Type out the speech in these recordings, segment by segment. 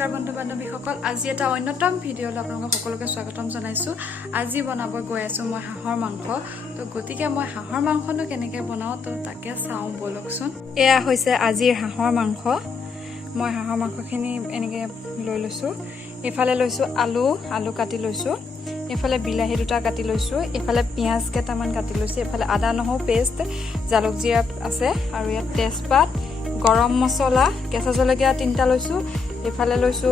নমস্কাৰ বন্ধু বান্ধৱীসকল আজি এটা অন্যতম ভিডিঅ'লৈ আপোনালোকক সকলোকে স্বাগতম জনাইছো আজি বনাব গৈ আছো মই হাঁহৰ মাংস তো গতিকে মই হাঁহৰ মাংসনো কেনেকৈ বনাও তো তাকে চাও বলকচোন এয়া হৈছে আজিৰ হাঁহৰ মাংস মই হাঁহৰ মাংসখিনি এনেকৈ লৈ লৈছো এফালে লৈছো আলু কাটি লৈছো এফালে বিলাহী দুটা কাটি লৈছো এফালে পিয়াজ কেটামান কাটি লৈছো এফালে আদা নহৰু পেষ্ট জালুক জিৰা আছে আৰু ইয়াত তেজপাত গৰম মছলা কেঁচা জলকীয়া তিনটা লৈছো এফালে লৈছো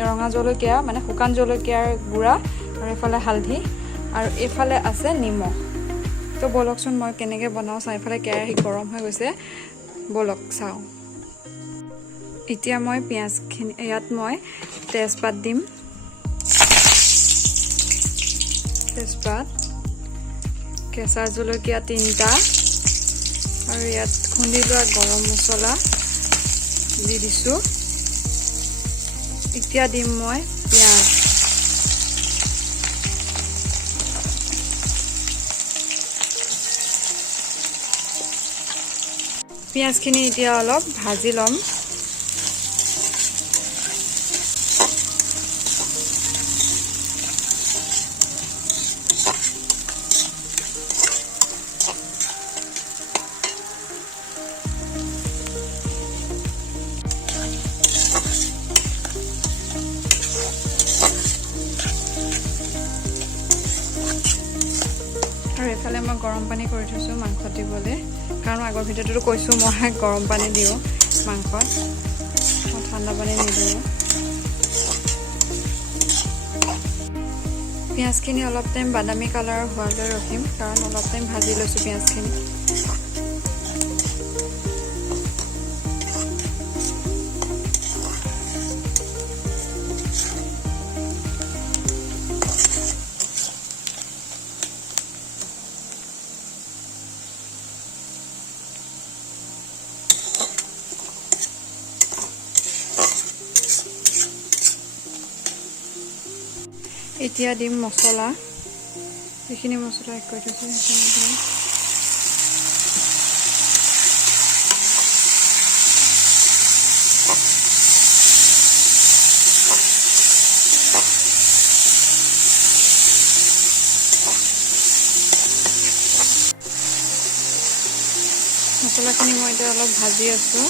ৰঙা জলকীয়া মানে শুকান জলকীয়াৰ গুড়া আৰু এফালে হালধি আৰু এফালে আছে নিমখ তো বলকচোন মই কেনেকৈ বনাও চাই এফালে কেৰাহী গৰম হৈ গৈছে বলক চাও এতিয়া মই পিয়াজখিনি ইয়াত মই তেজপাত দিম তেজপাত কেঁচা জলকীয়া তিনটা আৰু ইয়াত খুন্দি লোৱা গৰম মছলা দি দিছো এতিয়া দিম মই পিয়াজ পিয়াজখিনি এতিয়া অলপ ভাজি লম আৰু এফালে মই গৰম পানী কৰি থৈছো মাংস দিবলৈ কাৰণ আগৰ ভিডিঅ'টো কৈছো মই গৰম পানী দিও মাংসত মই ঠাণ্ডা পানী নিদিও পিয়াজখিনি অলপ টাইম বাদামী কালাৰ হোৱালৈ ৰখিম কাৰণ অলপ টাইম ভাজি লৈছো পিয়াজখিনি এতিয়া দিম মছলা এইখিনি মছলা এড কৰি থৈছো মছলাখিনি মই এতিয়া অলপ ভাজি আছো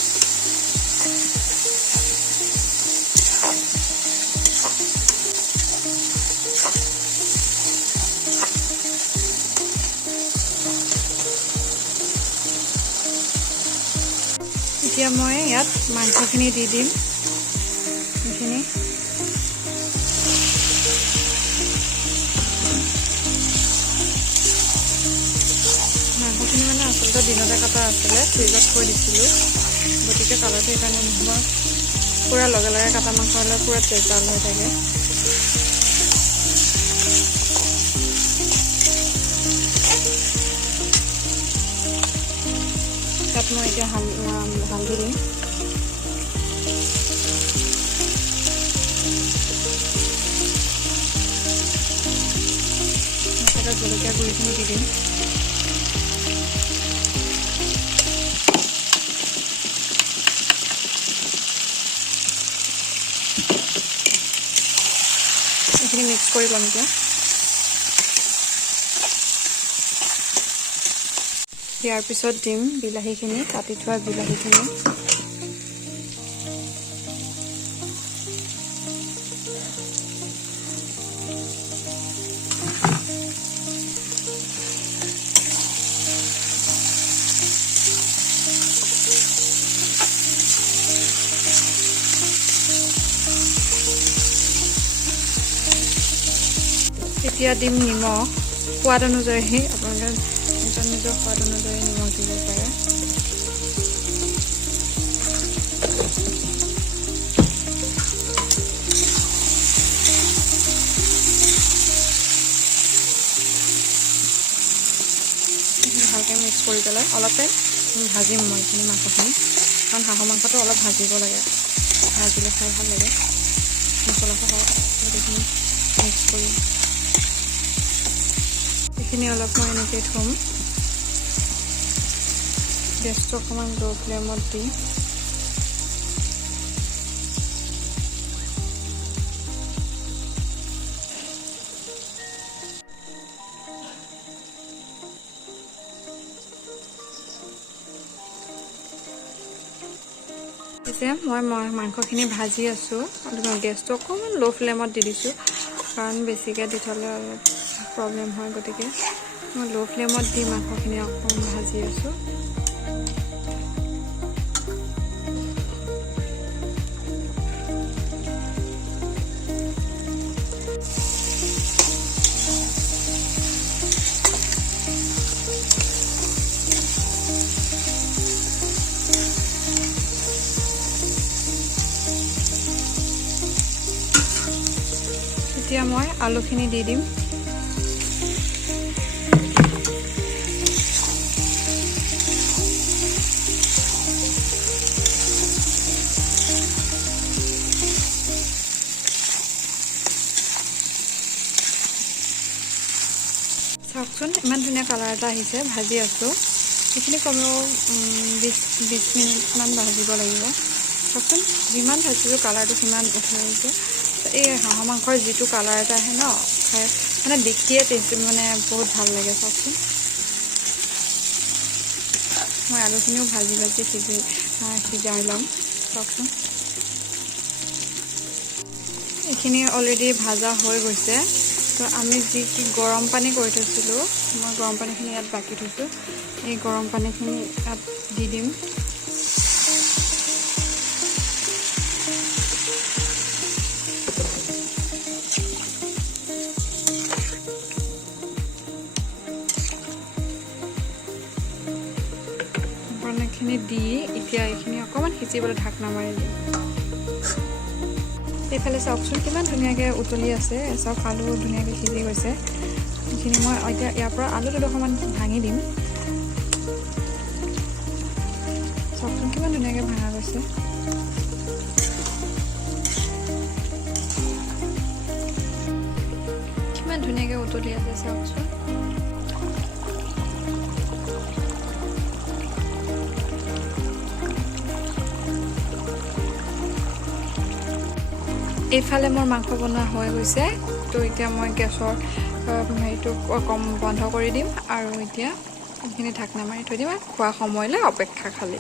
এতিয়া মই ইয়াত মাংসখিনি দি দিম এইখিনি মাংসখিনি মানে আচলতে দিনতে কটা আছিলে ফ্ৰিজত থৈ দিছিলোঁ গতিকে কালাৰটো সেইকাৰণে নহ'ব পূৰা লগে লগে কটা মাংস হ'লে পূৰা তেজাল হৈ থাকে তাত মই এতিয়া হালধি দিম তাতে জলকীয়া গুড়িখিনি দি দিম এইখিনি মিক্স কৰি ল'ম এতিয়া ইয়াৰ পিছত দিম বিলাহীখিনি কাটি থোৱা বিলাহীখিনি এতিয়া দিম নিমখ সোৱাদ অনুযায়ী আপোনালোকে নিজৰ সোৱাদ অনুযায়ী নিমখ দিব পাৰে ভালকৈ মিক্স কৰি পেলাই অলপ টাইম ভাজিম মই এইখিনি মাংসখিনি কাৰণ হাঁহৰ মাংসটো অলপ ভাজিব লাগে ভাজিলে খাই ভাল লাগে মছলা গোটেইখিনি মিক্স কৰি এইখিনি অলপ মই এনেকৈ থ'ম গেছটো অকণমান ল' ফ্লেমত দি হৈছে মই মাংসখিনি ভাজি আছোঁ গেছটো অকণমান ল' ফ্লেমত দি দিছোঁ কাৰণ বেছিকৈ দি থ'লে অলপ প্ৰব্লেম হয় গতিকে মই ল' ফ্লেমত দি মাংসখিনি অকণমান ভাজি আছোঁ এতিয়া মই আলুখিনি দি দিম চাওকচোন ইমান ধুনীয়া কালাৰ এটা আহিছে ভাজি আছোঁ এইখিনি কমেও 20 মিনিটমান ভাজিব লাগিব চাওকচোন যিমান ভাজিছোঁ কালাৰটো সিমান উঠি আহিছে এই হাঁহৰ মাংসৰ যিটো কালাৰ এটা আহে ন খাই মানে দেখিয়ে টেষ্ট মানে বহুত ভাল লাগে চাওকচোন মই আলুখিনিও ভাজি সিজাই ল'ম চাওকচোন এইখিনি অলৰেডি ভাজা হৈ গৈছে তো আমি যি গৰম পানী কৰি থৈছিলোঁ মই গৰম পানীখিনি ইয়াত বাকি থৈছোঁ এই গৰম পানীখিনি ইয়াত দি দিম পানীখিনি দি এতিয়া এইখিনি অকণমান সিজিবলৈ ঢাকনা মাৰি দিম এইফালে চাওকচোন কিমান ধুনীয়াকৈ উতলি আছে চাওক আলু ধুনীয়াকৈ সিজি গৈছে এইখিনি মই এতিয়া ইয়াৰ পৰা আলুটো অকণমান ভাঙি দিম চাওকচোন কিমান ধুনীয়াকৈ ভাঙা গৈছে কিমান ধুনীয়াকৈ উতলি আছে চাওকচোন এইফালে মোৰ মাংস বনোৱা হৈ গৈছে তো এতিয়া মই গেছৰ হেৰিটো কম বন্ধ কৰি দিম আৰু এতিয়া এইখিনি ঢাকনা মাৰি থৈ দিম খোৱা সময়লৈ অপেক্ষা খালি